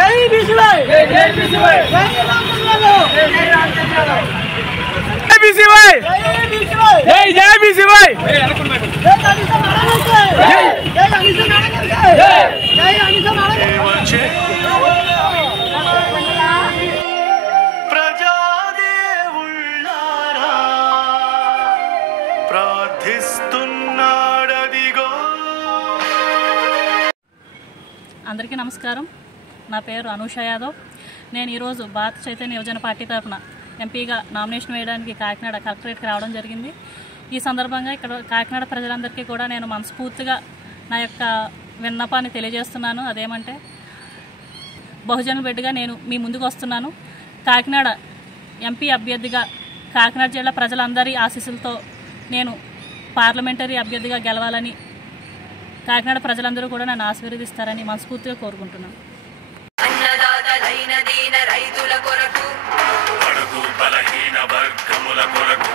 జై బీసీవై జై బీసీవై జై రామచంద్రరావు జై రామచంద్రరావు జై బీసీవై జై బీసీవై జై జై బీసీవై జై అనిత నారాయణ జై జై అనిత నారాయణ జై జై అనిత నారాయణ ప్రజాదేవుళ్ళారా ప్రార్థిస్తున్నాడదిగో. అందరికీ నమస్కారం. నా పేరు అనూష యాదవ్. నేను ఈరోజు భారత చైతన్య యువజన పార్టీ తరఫున ఎంపీగా నామినేషన్ వేయడానికి కాకినాడ కలెక్టరేట్కి రావడం జరిగింది. ఈ సందర్భంగా ఇక్కడ కాకినాడ ప్రజలందరికీ కూడా నేను మనస్ఫూర్తిగా నా యొక్క విన్నపాన్ని తెలియజేస్తున్నాను. అదేమంటే బహుజన బిడ్డగా నేను మీ ముందుకు వస్తున్నాను. కాకినాడ ఎంపీ అభ్యర్థిగా కాకినాడ జిల్లా ప్రజలందరి ఆశీస్సులతో నేను పార్లమెంటరీ అభ్యర్థిగా గెలవాలని కాకినాడ ప్రజలందరూ కూడా నన్ను ఆశీర్వదిస్తారని మనస్ఫూర్తిగా కోరుకుంటున్నాను. అన్నదాతలైన దీన రైతుల కొరకు, బడుగు బలహీన వర్గముల కొరకు